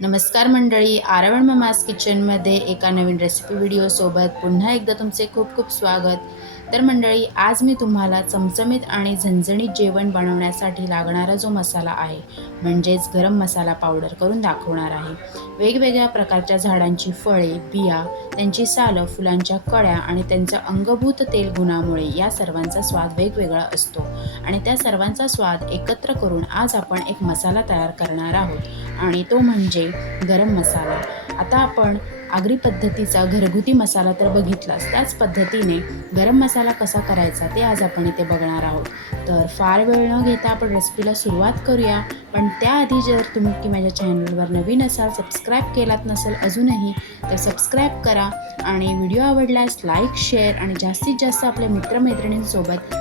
नमस्कार मंडळी आरवण ममास किचनमध्ये एका नवीन रेसिपी व्हिडिओसोबत पुन्हा एकदा तुमचे खूप खूप स्वागत. तर मंडळी आज मी तुम्हाला चमचमीत आणि झणझणीत जेवण बनवण्यासाठी लागणारा जो मसाला आहे म्हणजेच गरम मसाला पावडर करून दाखवणार आहे. वेगवेगळ्या प्रकारच्या झाडांची फळे बिया त्यांची सालं फुलांच्या कळ्या आणि त्यांचा अंगभूत तेल गुणामुळे या सर्वांचा स्वाद वेगवेगळा असतो. आणि त्या सर्वांचा स्वाद एकत्र करून आज आपण एक मसाला तयार करणार आहोत आणि तो म्हणजे गरम मसाला. आता आपण आगरी पद्धतीचा घरगुती मसाला तर बघितलाच त्याच पद्धतीने गरम मसाला कसा करायचा ते आज आपण इथे बघणार आहोत. तर फार वेळ न घेता आपण रेसिपीला सुरुवात करूया. पण त्याआधी जर तुम्ही की माझ्या चॅनलवर नवीन असाल सबस्क्राईब केलात नसेल अजूनही तर सबस्क्राईब करा आणि व्हिडिओ आवडल्यास लाईक शेअर आणि जास्तीत जास्त आपल्या मित्रमैत्रिणींसोबत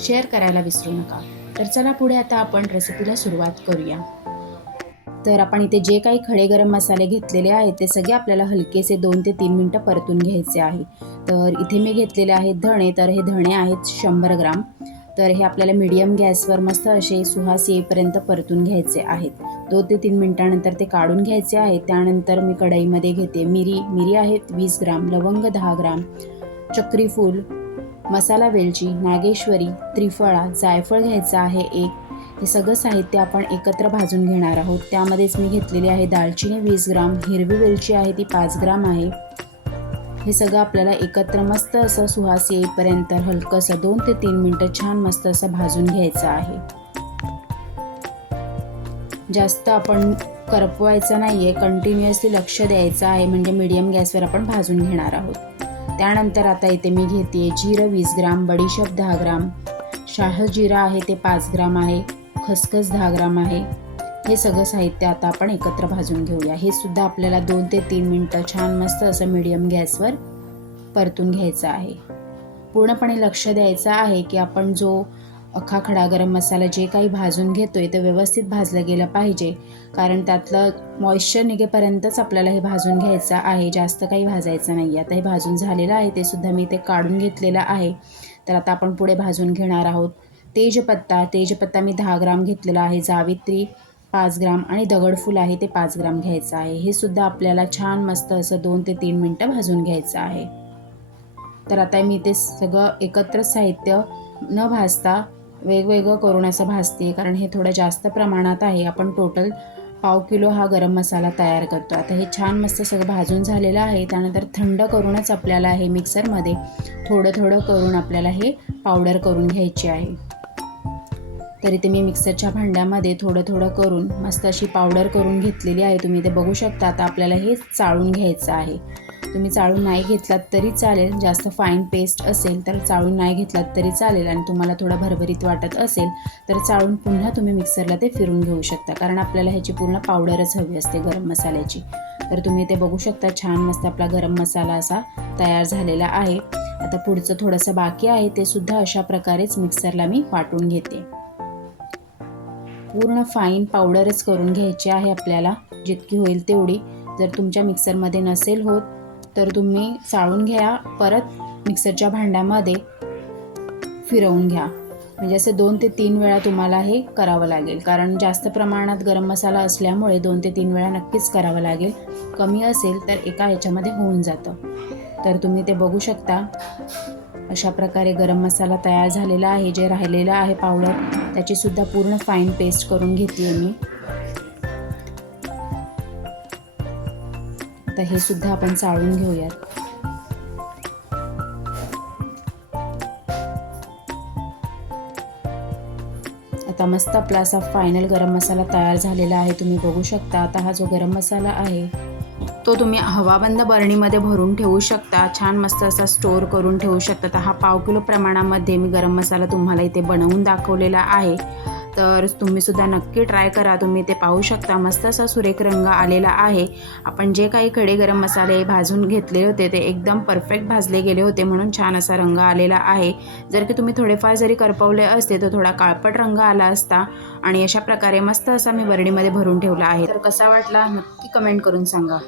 शेअर करायला विसरू नका. तर चला पुढे आता आपण रेसिपीला सुरुवात करूया. तर आपण इथे जे काही खडे गरम मसाले घेतलेले आहेत ते सगळे आपल्याला हलकेसे दोन ते तीन मिनटं परतून घ्यायचे आहे. तर इथे मी घेतलेले आहेत धणे तर हे धणे आहेत शंभर ग्राम. तर हे आपल्याला मीडियम गॅसवर मस्त असे सुहास येईपर्यंत परतून घ्यायचे आहेत. दोन ते तीन मिनटानंतर ते काढून घ्यायचे आहे त्यानंतर मी कढईमध्ये घेते मिरी मिरी आहेत वीस ग्राम लवंग दहा ग्राम चक्रीफूल मसाला वेलची नागेश्वरी त्रिफळा जायफळ घ्यायचं आहे एक हे सगळं साहित्य आपण एकत्र भाजून घेणार आहोत. त्यामध्येच मी घेतलेली आहे दालचिनी वीस ग्राम हिरवी वेलची आहे ती पाच ग्राम आहे. हे सगळं आपल्याला एकत्र मस्त असं सुहास येईपर्यंत हलकंसं दोन ते तीन मिनटं छान मस्त असं भाजून घ्यायचं आहे. जास्त आपण करपवायचं नाही आहे कंटिन्युअसली लक्ष द्यायचं आहे म्हणजे मीडियम गॅसवर आपण भाजून घेणार आहोत. त्यानंतर आता इथे मी घेते जिरं वीस ग्राम बडीशेप दहा ग्राम शाह जिरा आहे ते पाच ग्राम आहे. खसखस दहा ग्राम आहे. हे सगळं साहित्य आता आपण एकत्र भाजून घेऊया. हे सुद्धा आपल्याला दोन ते तीन मिनटं छान मस्त असं मीडियम गॅसवर परतून घ्यायचं आहे. पूर्णपणे लक्ष द्यायचं आहे की आपण जो अख्खा खडा गरम मसाला जे काही भाजून घेतो आहे ते व्यवस्थित भाजलं गेलं पाहिजे. कारण त्यातलं मॉइश्चर निघेपर्यंतच आपल्याला हे भाजून घ्यायचं आहे. जास्त काही भाजायचं नाही आता हे भाजून झालेलं आहे. ते सुद्धा मी ते काढून घेतलेलं आहे. तर आता आपण पुढे भाजून घेणार आहोत. तेजपत्ता तेजपत्ता मी दहा ग्राम घेतलेला आहे. जावित्री पाच ग्राम आणि दगडफूल आहे ते पाच ग्राम घ्यायचं आहे. हे सुद्धा आपल्याला छान मस्त असं दोन ते तीन मिनटं भाजून घ्यायचं आहे. तर आता मी ते सगळं एकत्र साहित्य न भाजता वेगवेगळं करून असं भाजते. कारण हे थोडं जास्त प्रमाणात आहे. आपण टोटल पाव किलो हा गरम मसाला तयार करतो. आता हे छान मस्त सगळं भाजून झालेलं आहे. त्यानंतर थंड करूनच आपल्याला हे मिक्सरमध्ये थोडं थोडं करून आपल्याला हे पावडर करून घ्यायची आहे. तरी ते मी मिक्सरच्या भांड्यामध्ये थोडं थोडं करून मस्त अशी पावडर करून घेतलेली आहे. तुम्ही ते बघू शकता. आता आपल्याला हे चाळून घ्यायचं आहे. तुम्ही चाळून नाही घेतलात तरी चालेल. जास्त फाईन पेस्ट असेल तर चाळून नाही घेतलात तरी चालेल आणि तुम्हाला थोडं भरभरीत वाटत असेल तर चाळून पुन्हा तुम्ही मिक्सरला ते फिरून घेऊ शकता. कारण आपल्याला ह्याची पूर्ण पावडरच हवी असते गरम मसाल्याची. तर तुम्ही ते बघू शकता. छान मस्त आपला गरम मसाला असा तयार झालेला आहे. आता पुढचं थोडंसं बाकी आहे. ते सुद्धा अशा प्रकारेच मिक्सरला मी वाटून घेते. पूर्ण फाईन पावडरच करून घ्यायची आहे आपल्याला. जितकी होईल तेवढी. जर तुमच्या मिक्सरमध्ये नसेल होत तर तुम्ही चाळून घ्या. परत मिक्सरच्या भांड्यामध्ये फिरवून घ्या. म्हणजे असं दोन ते तीन वेळा तुम्हाला हे करावं लागेल. कारण जास्त प्रमाणात गरम मसाला असल्यामुळे दोन ते तीन वेळा नक्कीच करावं लागेल. कमी असेल तर एका ह्याच्यामध्ये होऊन जातं. तर तुम्ही ते बघू शकता. अशा प्रकारे गरम मसाला तयार झालेला आहे जे राहिलेलं आहे पावडर त्याची सुद्धा पूर्ण फाईन पेस्ट करून घेतली आहे मी. आता हे सुद्धा आपण चाळून घेऊयात. आता मस्त आपला असा फायनल गरम मसाला तयार झालेला आहे तुम्ही बघू शकता. आता हा जो गरम मसाला आहे तो तुम्ही हवाबंद बरणीमध्ये भरून ठेवू शकता. छान मस्त असा स्टोअर करून ठेवू शकता. तर हा पाव किलो प्रमाणामध्ये मी गरम मसाला तुम्हाला इथे बनवून दाखवलेला आहे. तर तुम्हीसुद्धा नक्की ट्राय करा. तुम्ही ते पाहू शकता मस्त असा सुरेख रंग आलेला आहे. आपण जे काही खडे गरम मसाले भाजून घेतले होते ते एकदम परफेक्ट भाजले गेले होते म्हणून छान असा रंग आलेला आहे. जर की तुम्ही थोडेफार जरी करपवले असते तर थोडा काळपट रंग आला असता आणि अशा प्रकारे मस्त असा मी बरणीमध्ये भरून ठेवला आहे. तर कसा वाटला नक्की कमेंट करून सांगा.